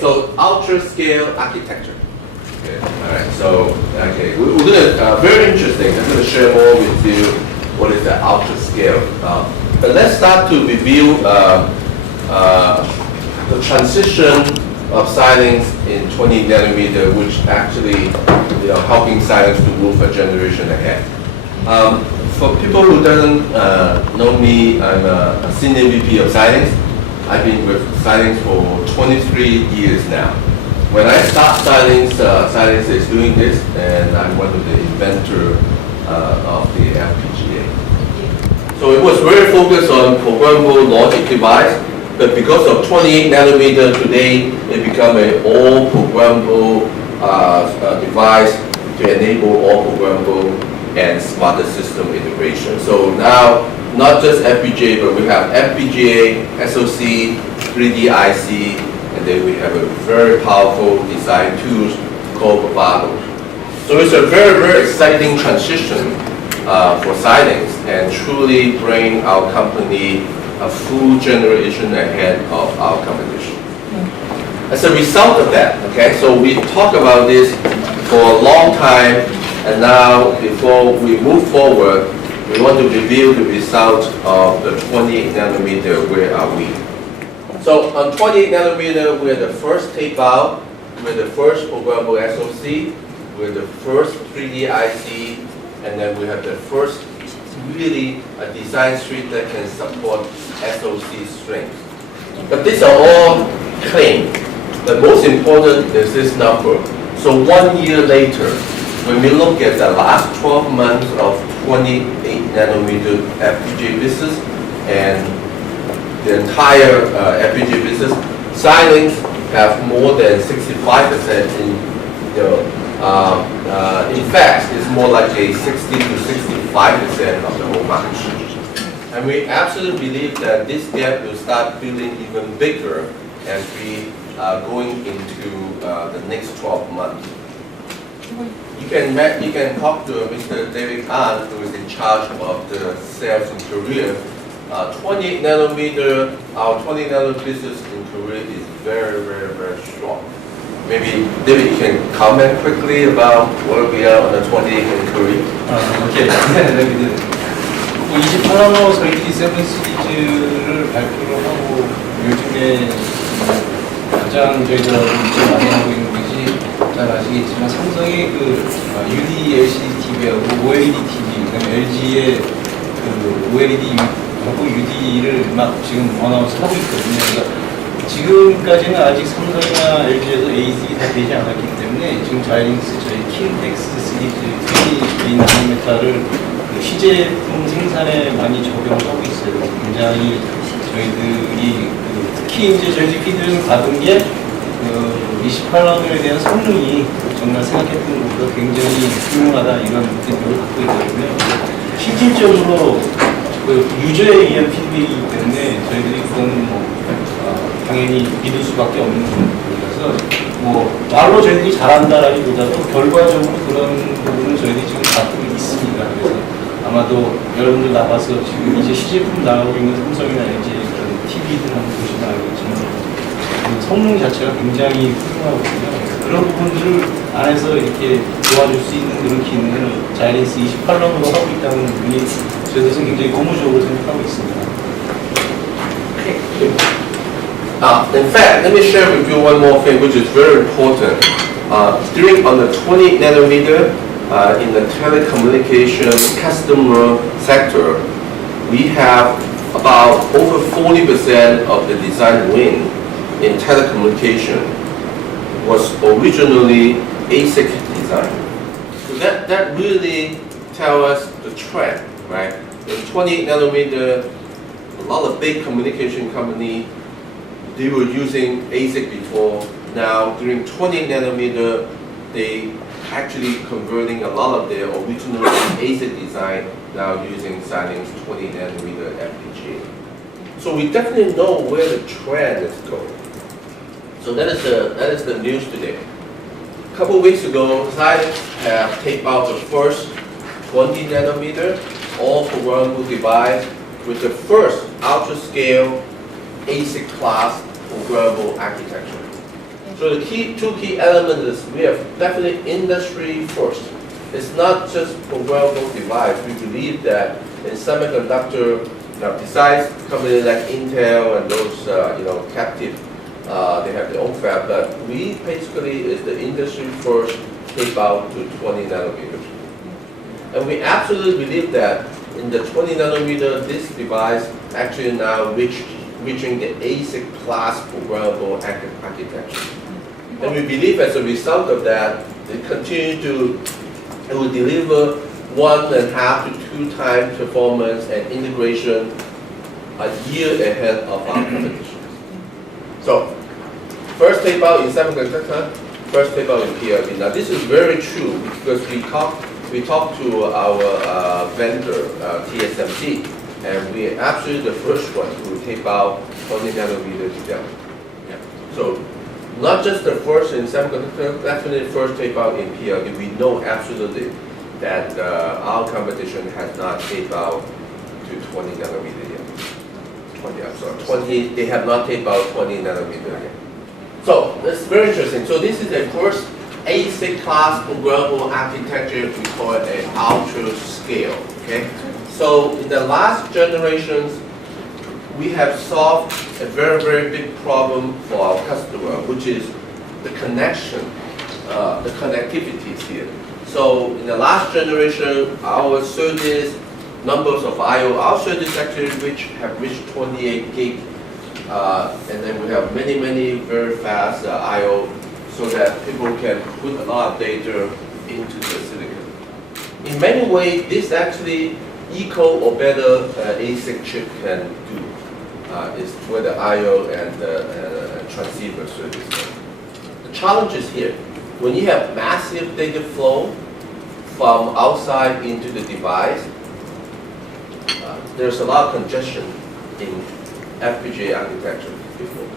So UltraScale architecture. Okay. All right. So we're gonna very interesting. I'm gonna share more with you what is the UltraScale. But let's start to review the transition of Xilinx in 20 nanometer, which actually helping Xilinx to move a generation ahead. For people who doesn't know me, I'm a senior VP of Xilinx. I've been with Xilinx for 23 years now. When I start Xilinx, Xilinx is doing this, and I'm one of the inventors of the FPGA. So it was very focused on programmable logic device, but because of 28 nanometer today, it become an all programmable device to enable all programmable and smarter system integration. So now, not just FPGA, but we have FPGA, SoC, 3D IC, and then we have a very powerful design tools called Bottlenecks. So it's a very, very exciting transition for Xilinx and truly bring our company a full generation ahead of our competition. As a result of that, so we talked about this for a long time, and now before we move forward, we want to reveal the result of the 28 nanometer, where are we? So on 28 nanometer, we're the first tape out, we're the first programmable SoC, we're the first 3D IC, and then we have the first really a design suite that can support SoC strength. But these are all claims. The most important is this number. So 1 year later, when we look at the last 12 months of 28 nanometer FPGA business and the entire FPGA business, Xilinx have more than 65% in fact, it's more like a 60 to 65% of the whole market share. And we absolutely believe that this gap will start building even bigger as we are going into the next 12 months. You can talk to Mr. David Ahn, who is in charge of the sales in Korea. 28 nanometer, our 20 nanometer business in Korea is very, very, very strong. Maybe David, you can comment quickly about where we are on the 28 in Korea. 오케이. 네, 28나노 저희들이 7 시리즈를 발표를 하고 요즘에 가장 저희가 지금 많이 하고 있는 것이 잘 아시겠지만 삼성의 그 UD LCD TV하고 OLED TV, 그다음에 LG의 그 OLED하고 UD를 막 지금 번아웃을 하고 있거든요. 그러니까 지금까지는 아직 삼성이나 LG에서 AEC이 다 되지 않았기 때문에 지금 Xilinx 저희 Kintex 시리즈 3D 나노미터를 시제품 생산에 많이 적용하고 있어요. 굉장히 저희들이 특히 이제 저희 피드를 받은 게 28나노에 대한 성능이 정말 생각했던 것보다 굉장히 훌륭하다 이런 느낌을 갖고 있거든요. 실질적으로 그 유저에 의한 피드백이기 때문에 저희들이 그거는 당연히 믿을 수밖에 없는 부분이라서 말로 저희들이 잘한다라기보다도 결과적으로 그런 부분을 저희들이 지금 갖고 있습니다. 그래서 아마도 여러분들 나가서 지금 이제 시제품 나오고 있는 삼성이나 LG의 그런 TV들 한번 보시면 알겠지만 그 성능 자체가 굉장히 훌륭하거든요. 그런 부분들을 안에서 이렇게 도와줄 수 있는 그런 기능을 Xilinx 28나노로 하고 있다는 부분이 저희들은 굉장히 고무적으로 생각하고 있습니다. In fact, let me share with you one more thing which is very important. During on the 20 nanometer in the telecommunication customer sector, we have about over 40% of the design win in telecommunication was originally ASIC design. So that really tells us the trend, right? In 28 nanometer, a lot of big communication companies, they were using ASIC before. Now, during 20 nanometer, they actually converting a lot of their original ASIC design now using Xilinx 20 nanometer FPGA. So we definitely know where the trend is going. So that is the news today. A couple of weeks ago, Xilinx have taped out the first 20 nanometer all programmable device with the first UltraScale ASIC class programmable architecture. So the two key elements is we have definitely industry first. It's not just programmable device. We believe that in semiconductor, besides companies like Intel and those captive, they have their own fab, but we basically is the industry first tape out to 20 nanometers. And we absolutely believe that in the 20 nanometer, this device actually now reaching the ASIC class programmable architecture. And we believe as a result of that, it will deliver 1.5 to 2 times performance and integration a year ahead of our competition. So, first tape out in semiconductor, first tape out in PLD. Now this is very true because we talked to our vendor, TSMC, and we are absolutely the first one to tape out 20 nanometer to them. Yeah. So, not just the first in semiconductor, definitely first tape out in PLD. We know absolutely that our competition has not taped out to 20 nanometer yet. 20, they have not taped out 20 nanometer yet. So, that's very interesting. So this is the first ASIC class programmable architecture. We call it an UltraScale, okay? So in the last generations, we have solved a very, very big problem for our customer, which is the connection, the connectivities here. So in the last generation, our SerDes numbers of I/O, our SerDes actually have reached 28 gig, and then we have many, many very fast I/O, so that people can put a lot of data into the silicon. In many ways, this actually equal or better ASIC chip can do. Is where the I/O and the transceiver service. The challenge is here. When you have massive data flow from outside into the device, there's a lot of congestion in FPGA architecture before.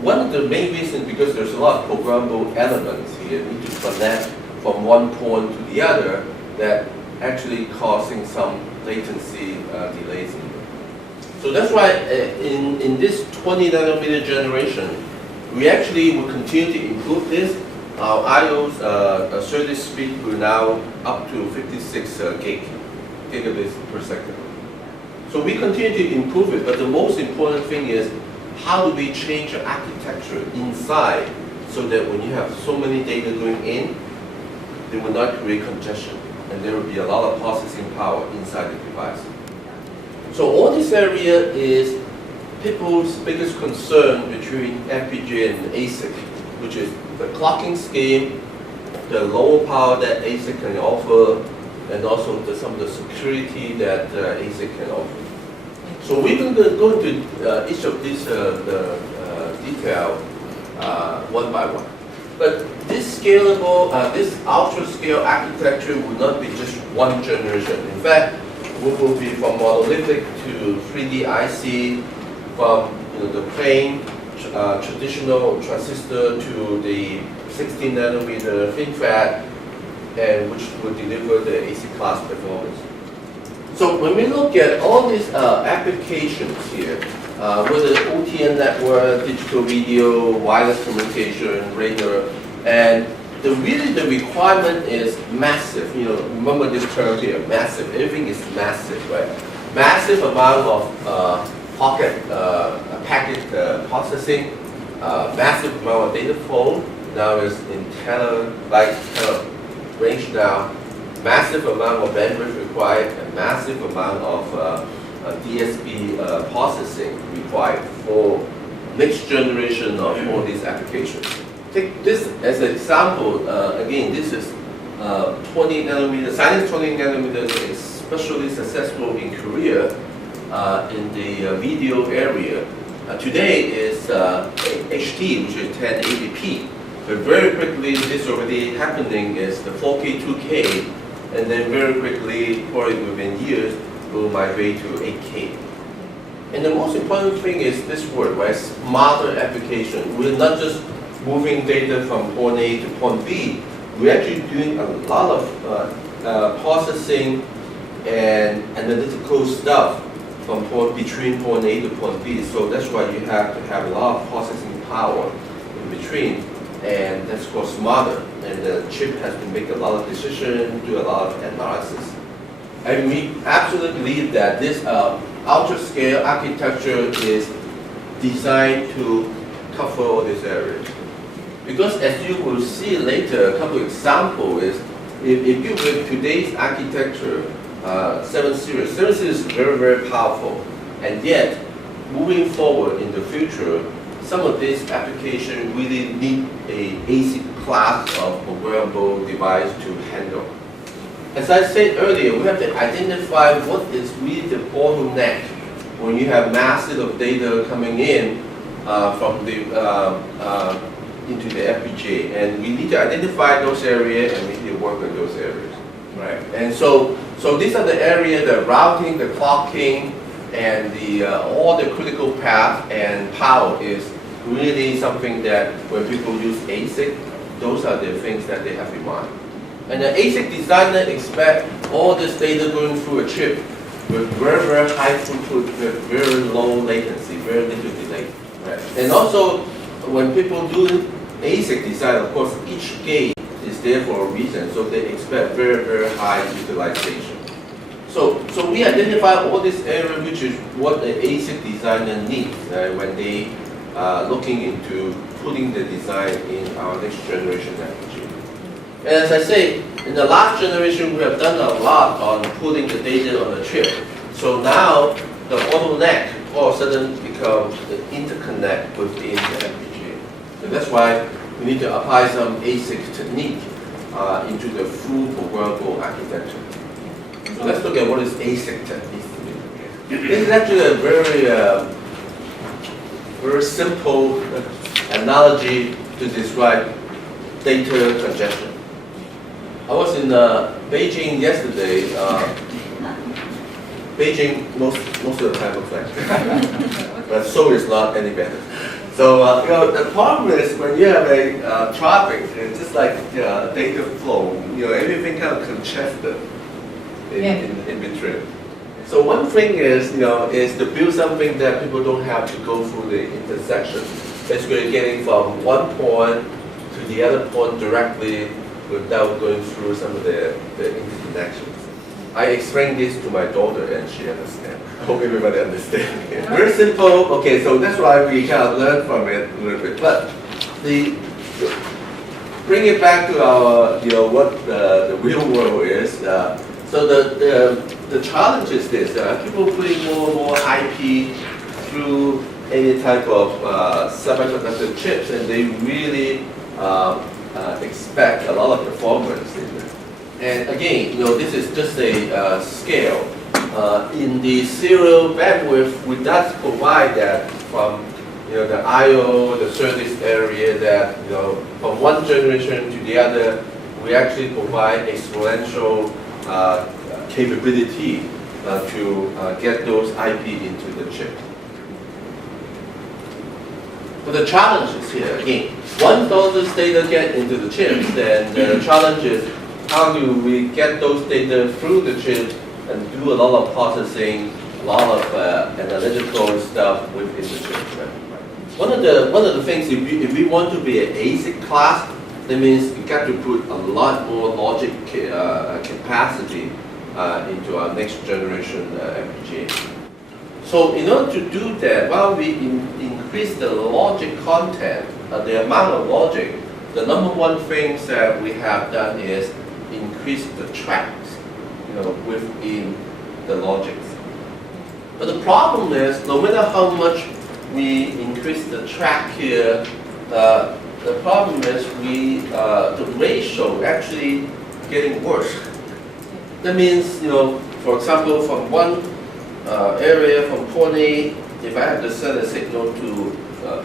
One of the main reasons because there's a lot of programmable elements here need to connect from one point to the other that actually causing some latency delays. So that's why in this 20 nanometer generation, we actually will continue to improve this. Our I/O's SerDes speed will now up to 56 gigabits per second. So we continue to improve it, but the most important thing is how do we change the architecture inside so that when you have so many data going in, they will not create congestion and there will be a lot of processing power inside the device. So all this area is people's biggest concern between FPGA and ASIC, which is the clocking scheme, the lower power that ASIC can offer, and also some of the security that ASIC can offer. So we're going to go into each of these detail one by one. But this scalable, this UltraScale architecture will not be just one generation. In fact, we will be from monolithic to 3D IC, from the plain traditional transistor to the 16 nanometer FinFET, and which will deliver the AC class performance. So when we look at all these applications here, whether OTN network, digital video, wireless communication, radar, and the requirement is massive. Remember this term here, massive. Everything is massive, right? Massive amount of packet processing, massive amount of data flow. Now is in terabyte range now. Massive amount of bandwidth required, and massive amount of DSP processing required for next generation of all these applications. Take this as an example. Again, this is 20 nanometer. Xilinx 20 nanometers is especially successful in Korea in the video area. Today is HT, which is 1080p. But very quickly, this already happening is the 4K, 2K, and then very quickly, probably within years, will migrate to 8K. And the most important thing is this word, right? Smarter application. We're not just moving data from point A to point B. We're actually doing a lot of processing and analytical stuff from between point A to point B. So that's why you have to have a lot of processing power in between, and that's called smarter. And the chip has to make a lot of decisions, do a lot of analysis. And we absolutely believe that this UltraScale architecture is designed to cover all these areas. Because as you will see later, a couple of examples is, if you with today's architecture, 7 series is very, very powerful. And yet, moving forward in the future, some of these applications really need a ASIC class of programmable device to handle. As I said earlier, we have to identify what is really the bottleneck when you have masses of data coming in from the into the FPGA, and we need to identify those areas and we need to work on those areas, right? And so these are the areas: the routing, the clocking, and the all the critical path and power is really something that when people use ASIC, those are the things that they have in mind. And the ASIC designer expect all this data going through a chip with very, very high throughput, with very low latency, very little delay. Right? And also, when people do ASIC design, of course, each gate is there for a reason, so they expect very, very high utilization. So we identify all this area, which is what the ASIC designer needs when they looking into putting the design in our next generation FPGA. And as I say, in the last generation, we have done a lot on putting the data on the chip. So now, the bottleneck all of a sudden becomes the interconnect within the FPGA. So that's why we need to apply some ASIC technique into the full programmable architecture. So let's look at what is ASIC technique. This is actually a very simple analogy to describe data congestion. I was in Beijing yesterday. Beijing most of the time looks like, but Seoul is not any better. So the problem is when you have a traffic, it's just like data flow. Everything kind of congested in between. So one thing is is to build something that people don't have to go through the intersection. Basically, getting from one point to the other point directly without going through some of the interconnections. I explained this to my daughter and she understands. I hope everybody understands. Yeah. Very simple. Okay, so that's why we kind of learn from it a little bit. But bring it back to our, what the real world is. So the challenge is this: people putting more and more IP through any type of semiconductor chips, and they really expect a lot of performance in it. And again, this is just a scale. In the serial bandwidth, we does provide that from the I/O, the service area, that from one generation to the other, we actually provide exponential capability to get those IP into the chip. But the challenge is here again. Once all this data get into the chips, then the challenge is how do we get those data through the chip and do a lot of processing, a lot of analytical stuff within the chip. One of the things, if we want to be an ASIC class, that means you got to put a lot more logic capacity into our next generation FPGA. So in order to do that, while we increase the logic content, the amount of logic, the number one thing that we have done is increase the tracks, within the logics. But the problem is, no matter how much we increase the track here, the problem is the ratio actually getting worse. That means, for example, from one area, from point A, if I have to send a signal to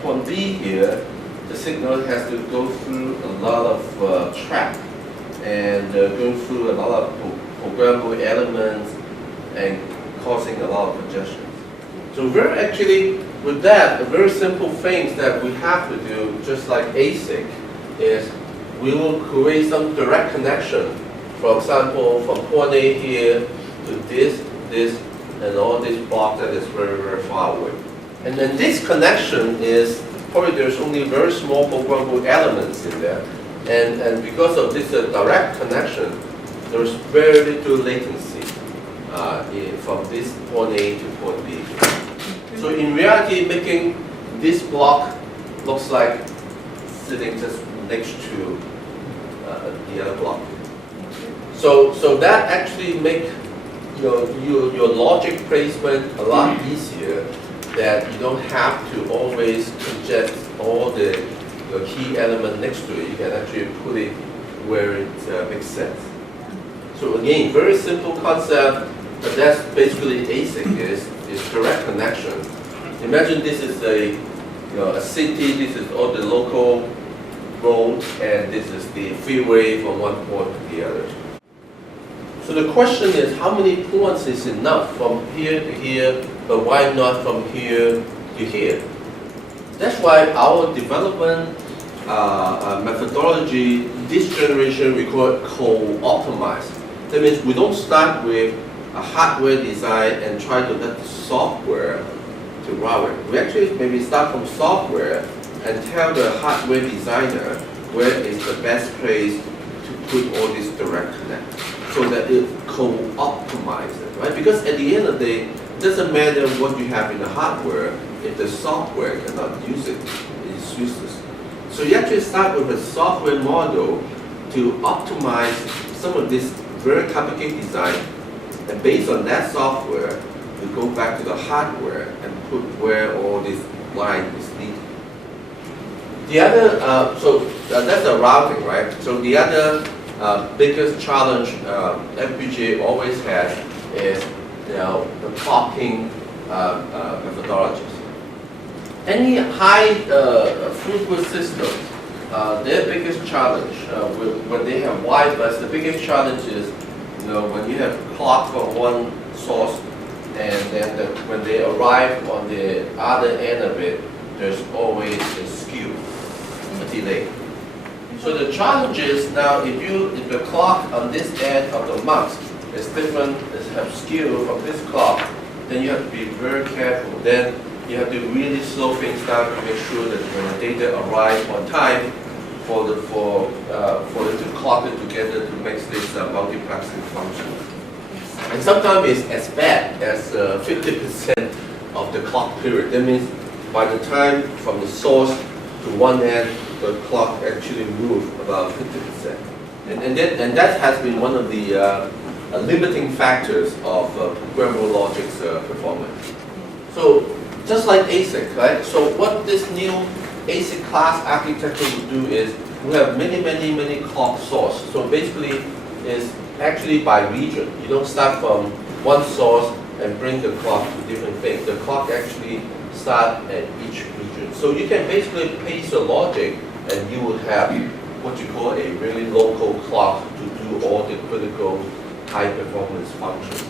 point B here, the signal has to go through a lot of track and going through a lot of programmable elements and causing a lot of congestion. So with that, the very simple things that we have to do, just like ASIC, is we will create some direct connection. For example, from point A here to this, and all this block that is very, very far away. And then this connection is probably there's only very small programmable elements in there. And because of this direct connection, there's very little latency from this point A to point B. So in reality, making this block looks like sitting just next to the other block. So that actually makes your logic placement a lot easier, that you don't have to always project all the key element next to it. You can actually put it where it makes sense. So again, very simple concept, but that's basically ASIC is direct connection. Imagine this is a city, this is all the local roads, and this is the freeway from one point to the other. So the question is, how many points is enough from here to here, but why not from here to here? That's why our development methodology, this generation, we call it co-optimized. That means we don't start with a hardware design and try to let the software to route it. We actually maybe start from software and tell the hardware designer where is the best place to put all these direct connects, so that it co-optimizes, right? Because at the end of the day, it doesn't matter what you have in the hardware, if the software cannot use it, it's useless. So you actually start with a software model to optimize some of this very complicated design, and based on that software, you go back to the hardware and put where all this line is needed. The other, so that's the routing, right? So the other biggest challenge FPGA always has is the clocking methodologies. Any high throughput system, their biggest challenge when they have wide bus, the biggest challenge is when you have clock from one source, and then when they arrive on the other end of it, there's always a skew, a delay. So the challenge is now if the clock on this end of the mouse is different, it has skew from this clock, then you have to be very careful. Then you have to really slow things down to make sure that when the data arrives on time, for it to clock it together to make this multiplexing function. And sometimes it's as bad as 50% of the clock period. That means by the time from the source to one end, the clock actually moves about 50%. And that has been one of the limiting factors of programmable logic's performance. So just like ASIC, right? So what this new ASIC class architecture will do is we have many clock source. So basically it's actually by region. You don't start from one source and bring the clock to different things. The clock actually starts at each region. So you can basically paste the logic and you will have what you call a really local clock to do all the critical high performance functions.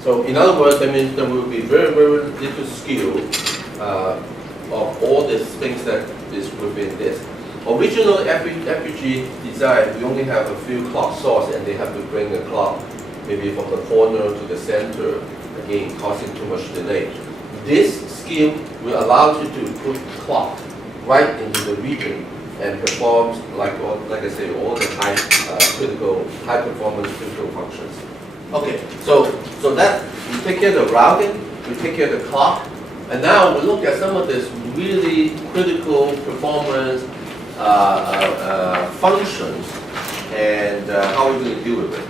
So in other words, that means there will be very little skew of all these things that is within this. Original FPGA design, we only have a few clock sources and they have to bring the clock maybe from the corner to the center, again causing too much delay. This scheme will allow you to put clock right into the region and performs like I say, all the high performance critical functions. Okay, so that we take care of the routing, we take care of the clock, and now we look at some of this really critical performance functions and how we're going to deal with it.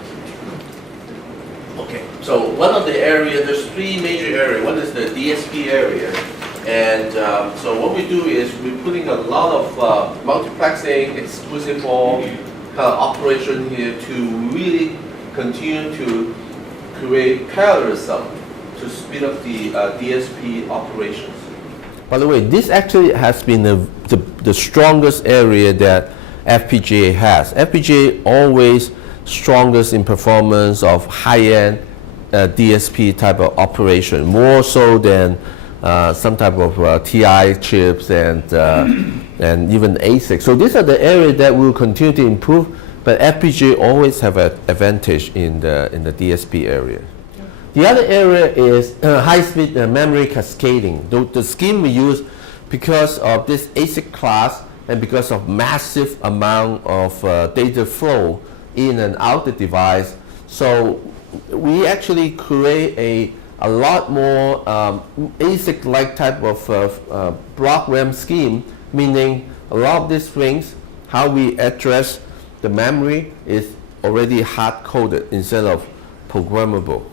Okay, so one of the areas, there's three major areas. One is the DSP area. And so what we do is we're putting a lot of multiplexing, exclusive OR kind of operation here to really continue to create parallelism to speed up the DSP operations. By the way, this actually has been the strongest area that FPGA has. FPGA always strongest in performance of high-end DSP type of operation, more so than some type of TI chips and even ASIC. So these are the areas that will continue to improve, but FPGA always have an advantage in the DSP area. The other area is high-speed memory cascading. The scheme we use because of this ASIC class and because of massive amount of data flow in and out the device, so we actually create a lot more ASIC-like type of block RAM scheme, meaning a lot of these things, how we address the memory is already hard-coded instead of programmable.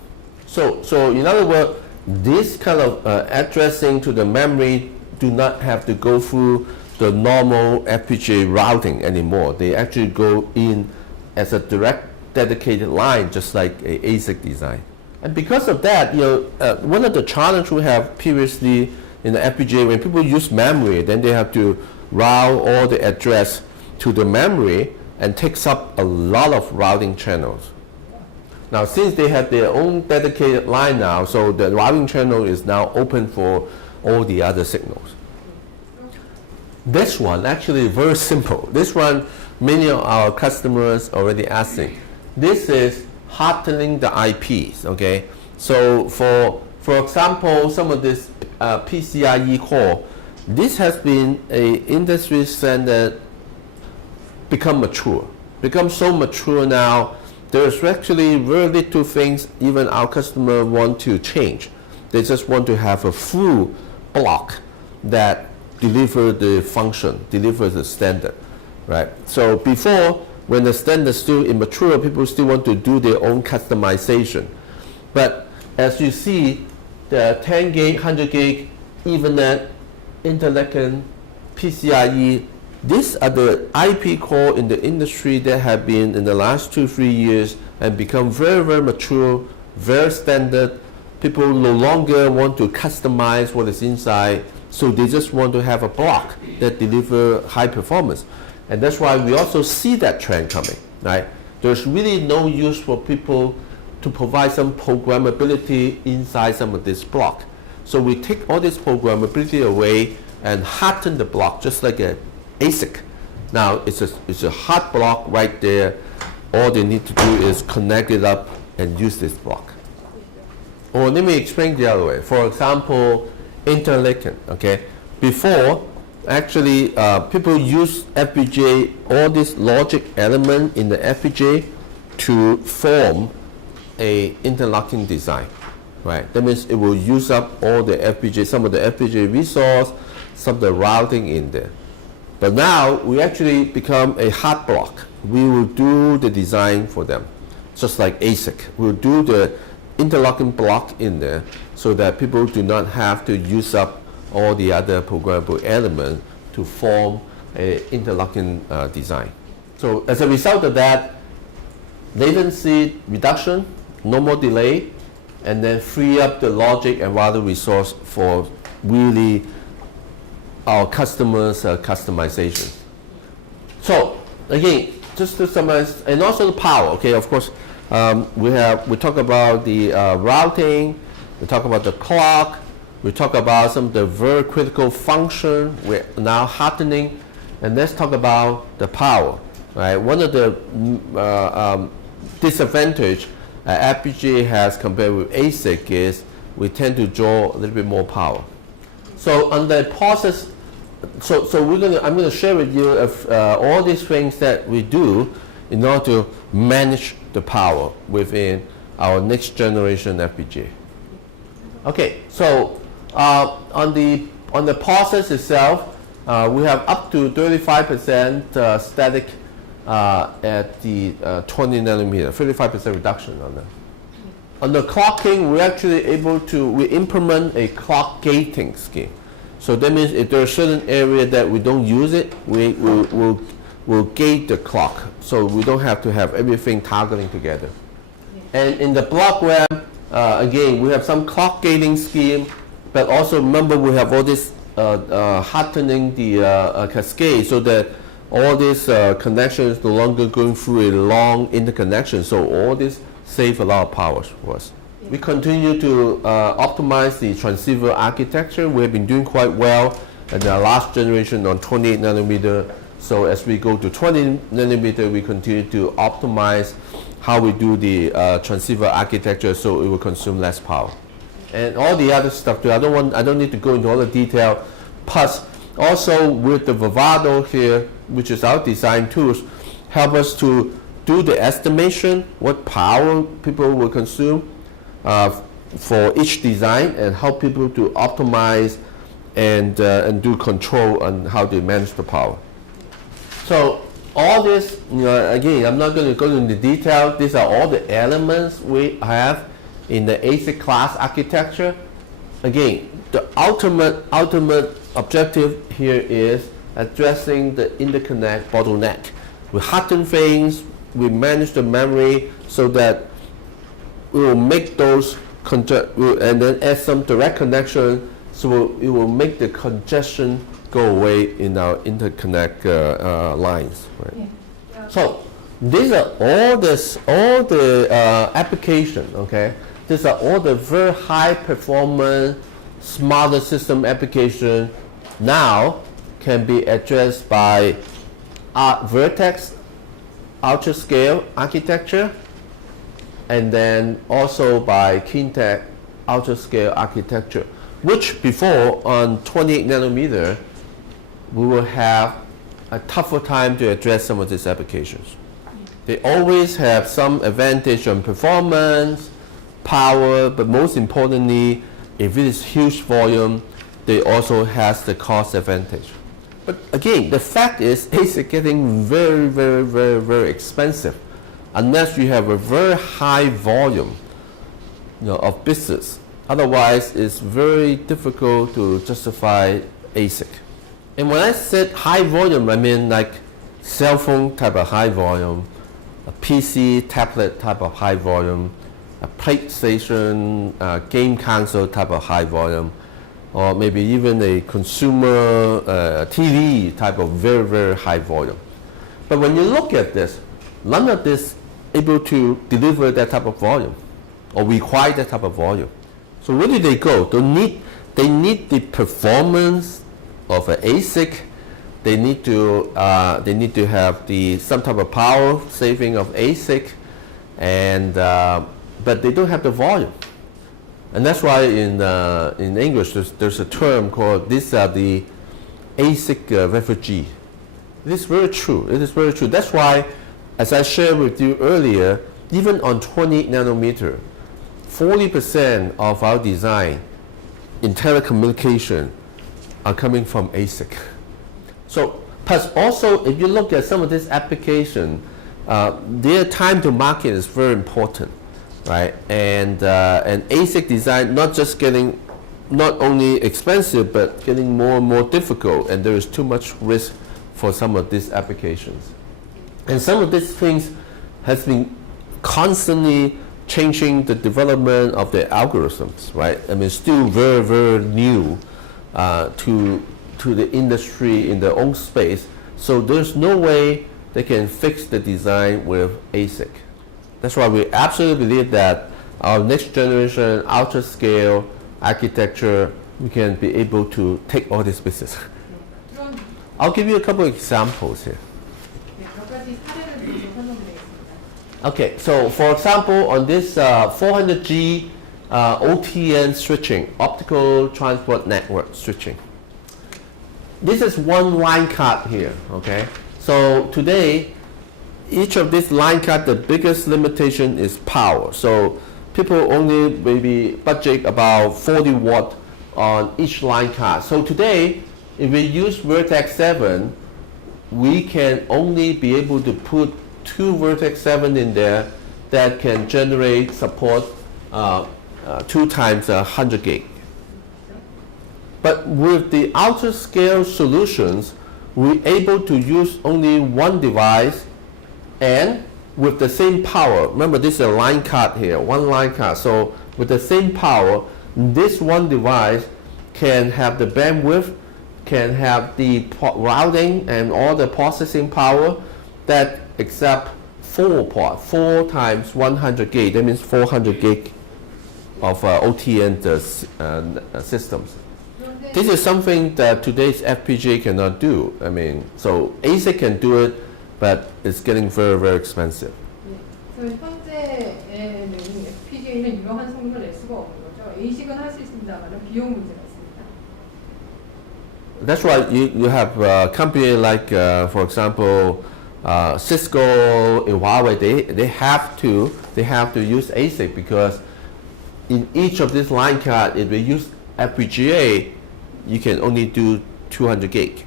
So in other words, this kind of addressing to the memory do not have to go through the normal FPGA routing anymore. They actually go in as a direct dedicated line, just like a ASIC design. And because of that, one of the challenges we have previously in the FPGA, when people use memory, then they have to route all the address to the memory and takes up a lot of routing channels. Now, since they have their own dedicated line now, so the routing channel is now open for all the other signals. This one actually very simple. This one, many of our customers already asking. This is hardening the IPs, okay? So for example, some of this PCIe core, this has been a industry standard become so mature now. There's actually very little things even our customer want to change. They just want to have a full block that deliver the function, deliver the standard, right? So before, when the standard is still immature, people still want to do their own customization. But as you see, the 10 gig, 100 gig, Ethernet, interleukin, PCIe, these are the IP core in the industry that have been in the last 2-3 years and become very, very mature, very standard. People no longer want to customize what is inside, so they just want to have a block that deliver high performance. And that's why we also see that trend coming, right? There's really no use for people to provide some programmability inside some of this block. So we take all this programmability away and harden the block just like a ASIC. Now it's a hard block right there. All they need to do is connect it up and use this block. Or let me explain the other way. For example, interleukin, okay? Before, actually, people use FPGA, all this logic element in the FPGA to form a interlocking design, right? That means it will use up all the FPGA, some of the FPGA resource, some of the routing in there. But now we actually become a hard block. We will do the design for them, just like ASIC. We'll do the interlocking block in there so that people do not have to use up all the other programmable elements to form an interlocking design. So as a result of that, latency reduction, no more delay, and then free up the logic and routing resource for really our customers' customization. So again, just to summarize, and also the power. Okay, of course, we talk about the routing, we talk about the clock, we talk about some of the very critical function. We're now hardening, and let's talk about the power. Right, one of the disadvantage FPGA has compared with ASIC is we tend to draw a little bit more power. So on the process, I'm gonna share with you all these things that we do in order to manage the power within our next generation FPGA. Okay, so on the process itself, we have up to 35% static at the 20 nanometer, 35% reduction on that. On the clocking, we're actually able to implement a clock gating scheme. So that means if there's a certain area that we don't use it, we'll gate the clock, so we don't have to have everything toggling together. And in the block RAM, again, we have some clock gating scheme, but also remember we have all this hardening the cascade so that all these connections no longer going through a long interconnection. So all this save a lot of power for us. We continue to optimize the transceiver architecture. We have been doing quite well in the last generation on 28 nanometer. So as we go to 20 nanometer, we continue to optimize how we do the transceiver architecture so it will consume less power. And all the other stuff too. I don't need to go into all the detail, Plus, also with the Vivado here, which is our design tools, help us to do the estimation, what power people will consume for each design, and help people to optimize and do control on how they manage the power. So all this, again, I'm not going to go into detail. These are all the elements we have in the ASIC class architecture. Again, the ultimate objective here is addressing the interconnect bottleneck. We harden things, we manage the memory so that we will make those and then add some direct connection, so it will make the congestion go away in our interconnect lines. Right? Yeah. Yeah. So these are all the application. Okay, these are all the very high performance, smarter system application now can be addressed by Vertex UltraScale architecture, and then also by Kintex UltraScale architecture, which before on 28 nanometer, we will have a tougher time to address some of these applications. They always have some advantage on performance, power, but most importantly, if it is huge volume, they also has the cost advantage. But again, the fact is, it's getting very, very, very, very expensive unless you have a very high volume, of business. Otherwise, it's very difficult to justify ASIC. And when I said high volume, I mean like cell phone type of high volume, a PC, tablet type of high volume, a PlayStation, game console type of high volume, or maybe even a consumer TV type of very, very high volume. But when you look at this, none of this able to deliver that type of volume or require that type of volume. So where do they go? They need the performance of an ASIC. They need to have some type of power saving of ASIC, and but they don't have the volume. And that's why in English there's a term called, these are the ASIC refugee. It is very true. It is very true. That's why, as I shared with you earlier, even on 28 nanometer, 40% of our design in telecommunication are coming from ASIC. So, plus also, if you look at some of this application, their time to market is very important, right? And ASIC design not only expensive, but getting more and more difficult, and there is too much risk for some of these applications. And some of these things has been constantly changing the development of the algorithms, right? I mean, still very, very new to the industry in their own space. So there's no way they can fix the design with ASIC. That's why we absolutely believe that our next generation UltraScale architecture, we can be able to take all this business. I'll give you a couple of examples here. Okay, so for example, on this 400G OTN switching, optical transport network switching. This is one line card here, okay? So today, each of these line card, the biggest limitation is power. So people only maybe budget about 40 watt on each line card. So today, if we use Vertex 7, we can only be able to put 2 Vertex 7 in there that can support 2 times 100 gig. But with the UltraScale solutions, we're able to use only one device and with the same power. Remember, this is a line card here, one line card. So with the same power, this one device can have the bandwidth, can have the routing and all the processing power that accept 4 times 100 gig. That means 400 gig of OTN systems. This is something that today's FPGA cannot do. I mean, so ASIC can do it, but it's getting very, very expensive. 그래서 현재의 FPGA는 이러한 성능을 낼 수가 없는 거죠. ASIC은 할 수 있습니다만 비용 문제가 있습니다. that's why you have a company like, for example, Cisco and Huawei. They have to use ASIC because in each of this line card, if they use FPGA, you can only do 200 gig,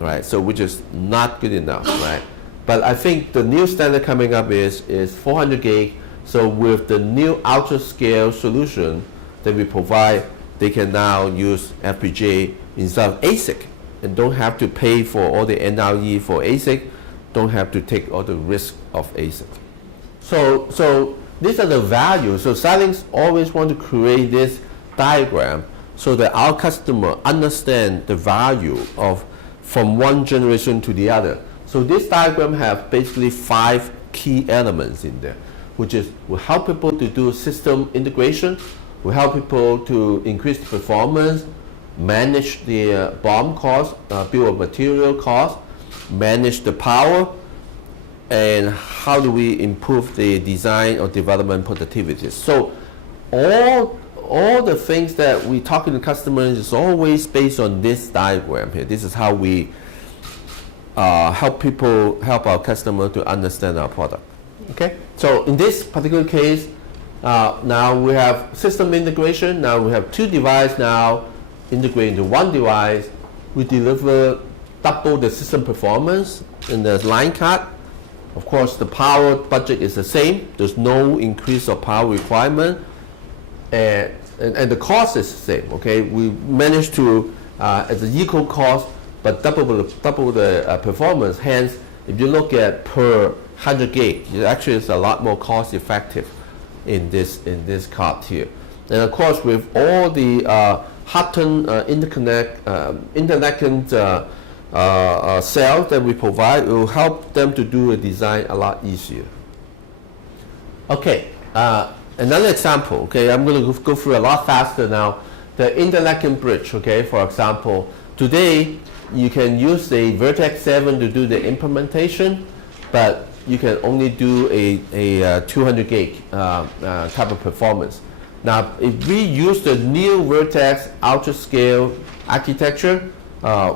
right? So which is not good enough, right? But I think the new standard coming up is 400 gig. So with the new UltraScale solution that we provide, they can now use FPGA instead of ASIC and don't have to pay for all the NRE for ASIC, don't have to take all the risk of ASIC. So these are the values. So Xilinx always want to create this diagram so that our customer understand the value of from one generation to the other. So this diagram have basically 5 key elements in there, which is will help people to do system integration, will help people to increase the performance, manage the BOM cost, bill of material cost, manage the power, and how do we improve the design or development productivity. So all the things that we talk to the customers is always based on this diagram here. This is how we help our customer to understand our product. Okay, so in this particular case, now we have system integration. Now we have 2 devices now integrated into 1 device. We deliver double the system performance in the line card. Of course, the power budget is the same. There's no increase of power requirement, and the cost is the same. Okay, we managed to at the equal cost, but double the performance. Hence, if you look at per 100 gig, it actually is a lot more cost effective in this card here. And of course, with all the hot-turn interconnect cells that we provide, it will help them to do a design a lot easier. Okay, another example. Okay, I'm going to go through a lot faster now. The interlacking bridge. Okay, for example, today you can use the Vertex 7 to do the implementation, but you can only do a 200 gig type of performance. Now, if we use the new Vertex UltraScale architecture,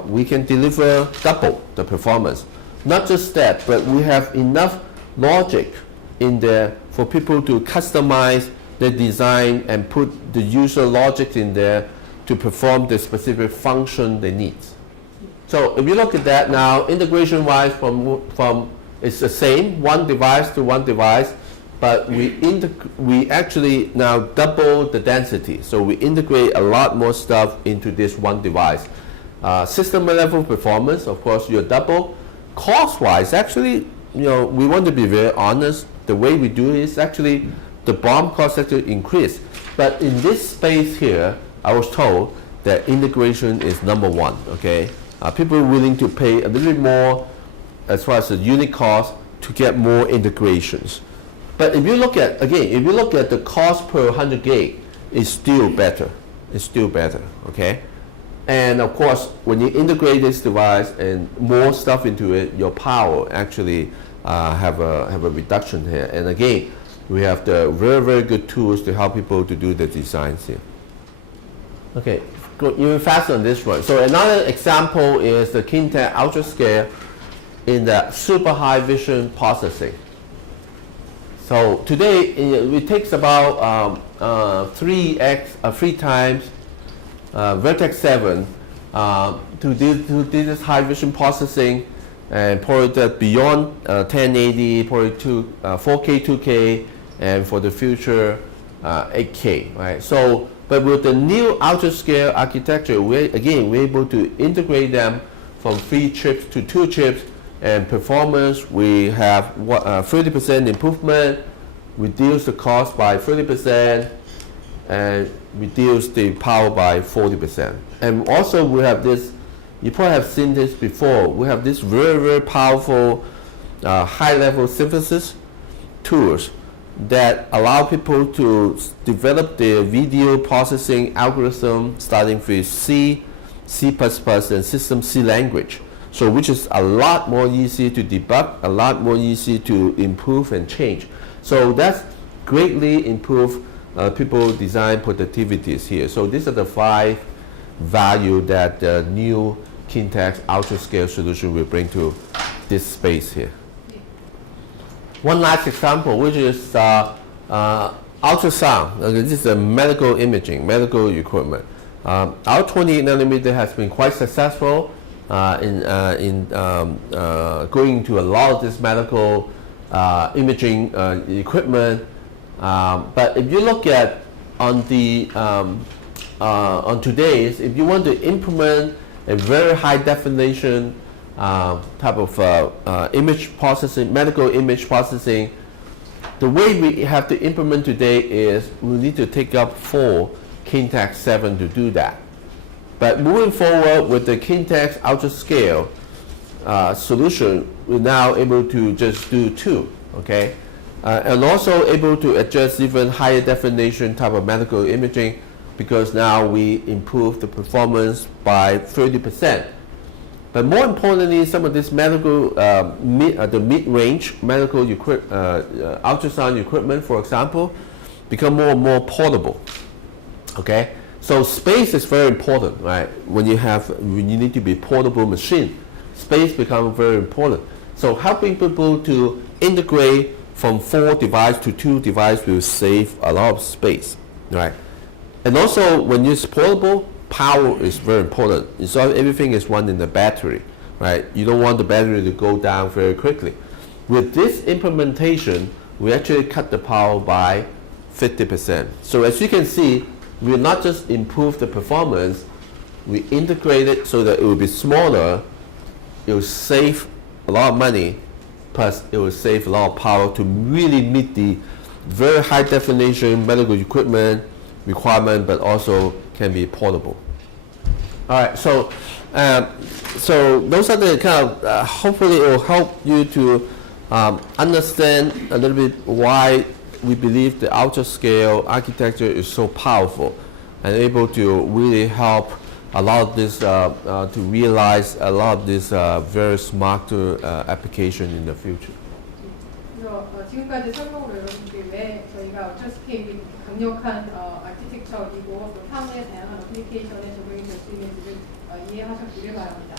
we can deliver double the performance. Not just that, but we have enough logic in there for people to customize the design and put the user logic in there to perform the specific function they need. So if you look at that now, integration-wise, from it's the same, 1 device to 1 device, but we actually now double the density. So we integrate a lot more stuff into this 1 device. System level performance, of course, you're double. Cost-wise, actually, we want to be very honest. The way we do it is actually the BOM cost actually increase. But in this space here, I was told that integration is number 1. Okay, people are willing to pay a little bit more as far as the unit cost to get more integrations. But if you look at the cost per 100 gig, it's still better. It's still better. Okay. And of course, when you integrate this device and more stuff into it, your power actually have a reduction here. And again, we have the very, very good tools to help people to do the designs here. Okay, go even faster on this one. So another example is the Kintex UltraScale in the super high vision processing. So today it takes about 3 times Vertex 7 to do this high vision processing, and probably that beyond 1080, probably 4K, 2K, and for the future 8K, right? So, but with the new UltraScale architecture, we're able to integrate them from 3 chips to 2 chips, and performance, we have 30% improvement, reduce the cost by 30%, and reduce the power by 40%. And also we have this, you probably have seen this before, we have this very, very powerful high-level synthesis tools that allow people to develop their video processing algorithm starting with C, C++, and System C language. So which is a lot more easy to debug, a lot more easy to improve and change. So that's greatly improve people design productivities here. So these are the 5 value that the new Kintex UltraScale solution will bring to this space here. One last example, which is ultrasound. This is a medical imaging, medical equipment. Our 28 nanometer has been quite successful in going into a lot of this medical imaging equipment. But if you look at on today's, if you want to implement a very high definition type of image processing, medical image processing, the way we have to implement today is we need to take up 4 Kintex 7 to do that. But moving forward with the Kintex UltraScale solution, we're now able to just do 2, okay? And also able to adjust even higher definition type of medical imaging, because now we improve the performance by 30%. But more importantly, some of this medical, the mid-range medical ultrasound equipment, for example, become more and more portable. Okay, so space is very important, right? When you need to be portable machine, space becomes very important. So helping people to integrate from 4 devices to 2 devices will save a lot of space, right? And also, when it's portable, power is very important. So everything is run in the battery, right? You don't want the battery to go down very quickly. With this implementation, we actually cut the power by 50%. So as you can see, we will not just improve the performance, we integrate it so that it will be smaller, it will save a lot of money, plus it will save a lot of power to really meet the very high definition medical equipment requirement, but also can be portable. All right, so those are the kind of, hopefully it will help you to understand a little bit why we believe the UltraScale architecture is so powerful and able to really help a lot of this, to realize a lot of this very smarter application in the future. 그래서 지금까지 설명으로 여러분들이 왜 저희가 울트라스케일이 강력한 아키텍처이고 또 향후에 다양한 어플리케이션에 적용이 될 수 있는지를 이해하셨기를 바랍니다.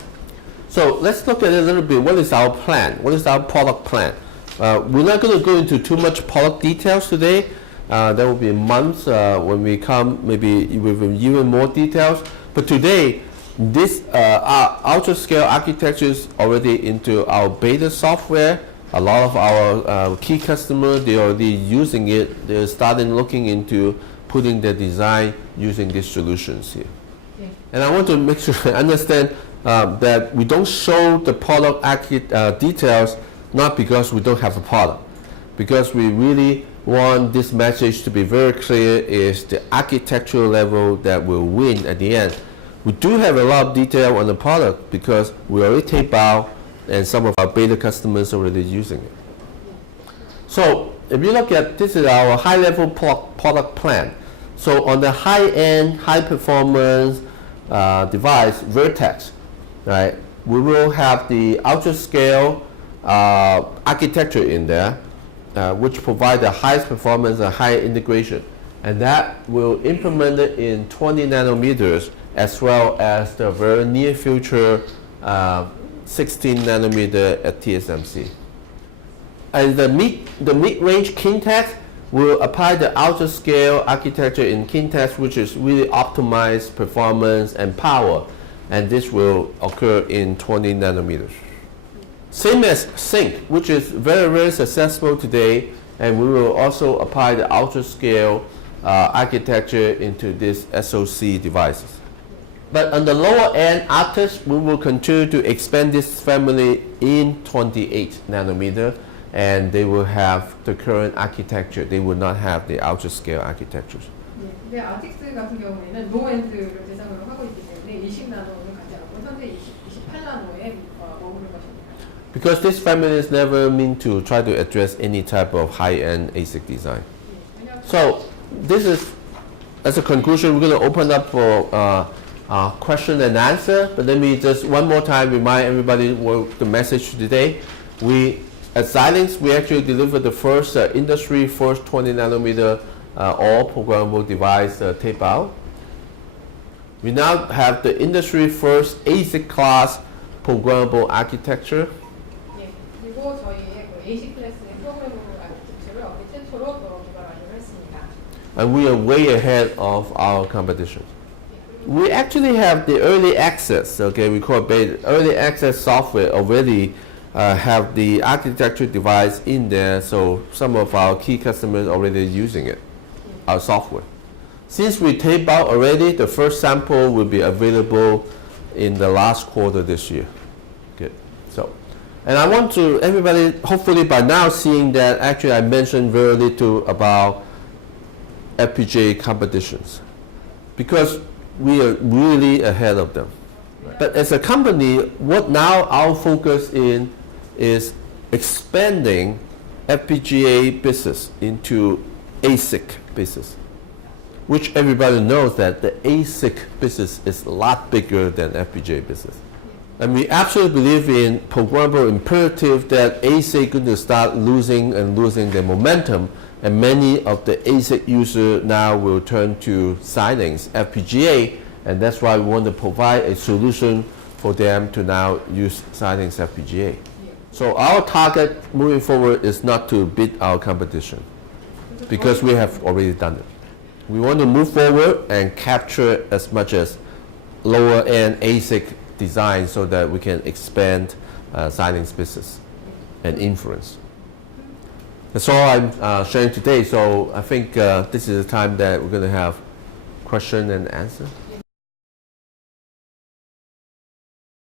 So let's look at it a little bit. What is our plan? What is our product plan? We're not going to go into too much product details today. There will be months when we come, maybe with even more details. But today, this UltraScale architecture is already into our beta software. A lot of our key customers, they're already using it. They're starting looking into putting their design using these solutions here. Yeah. And I want to make sure I understand that we don't show the product details not because we don't have a product, because we really want this message to be very clear is the architectural level that will win at the end. We do have a lot of detail on the product because we already tape out and some of our beta customers are already using it. So if you look at, this is our high-level product plan. So on the high-end, high-performance device, Vertex, right, we will have the UltraScale architecture in there, which provide the highest performance and high integration. And that will implement it in 20 nanometers as well as the very near future 16 nanometer at TSMC. And the mid-range Kintex will apply the UltraScale architecture in Kintex, which is really optimized performance and power. And this will occur in 20 nanometers. Same as Sync, which is very, very successful today, and we will also apply the UltraScale architecture into these SoC devices. But on the lower end, Artist, we will continue to expand this family in 28 nanometer, and they will have the current architecture. They will not have the UltraScale architectures. 네, 근데 아틱스 같은 경우에는 로엔드를 대상으로 하고 있기 때문에 20나노는 가지 않고 현재 28나노에 머무는 것입니다. Because this family is never meant to try to address any type of high-end ASIC design. So this is, as a conclusion, we're going to open up for question and answer. But let me just one more time remind everybody what the message today. We at Xilinx, we actually delivered the first industry first 20 nanometer all programmable device tape out. We now have the industry first ASIC class programmable architecture. 예, 그리고 저희의 그 AC 클래스의 프로그래밍 아키텍처를 업계 최초로 개발 완료를 했습니다. And we are way ahead of our competition. We actually have the early access, okay, we call it beta. Early access software already have the architecture device in there, so some of our key customers already using it, our software. Since we tape out already, the first sample will be available in the last quarter this year. Good. So, and I want to, everybody, hopefully by now seeing that actually I mentioned very little about FPGA competitions because we are really ahead of them. But as a company, what now our focus in is expanding FPGA business into ASIC business, which everybody knows that the ASIC business is a lot bigger than FPGA business. And we absolutely believe in programmable imperative that ASIC going to start losing their momentum, and many of the ASIC users now will turn to Xilinx FPGA, and that's why we want to provide a solution for them to now use Xilinx FPGA. So our target moving forward is not to beat our competition, because we have already done it. We want to move forward and capture as much as lower end ASIC design so that we can expand Xilinx business and inference. That's all I'm sharing today. So I think this is the time that we're going to have question and answer.